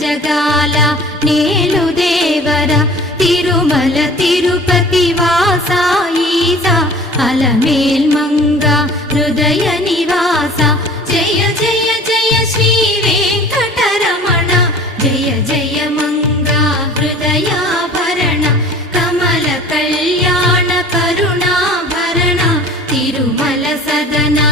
జగాల నేలు దేవర తిరుమల తిరుపతి వాసా ఈసా అలమేల్ మంగ హృదయ నివాస జయ జయ జయ శ్రీ వెంకటరమణ జయ జయ మంగ హృదయాభరణ కమల కళ్యాణ కరుణాభరణ తిరుమల సదనా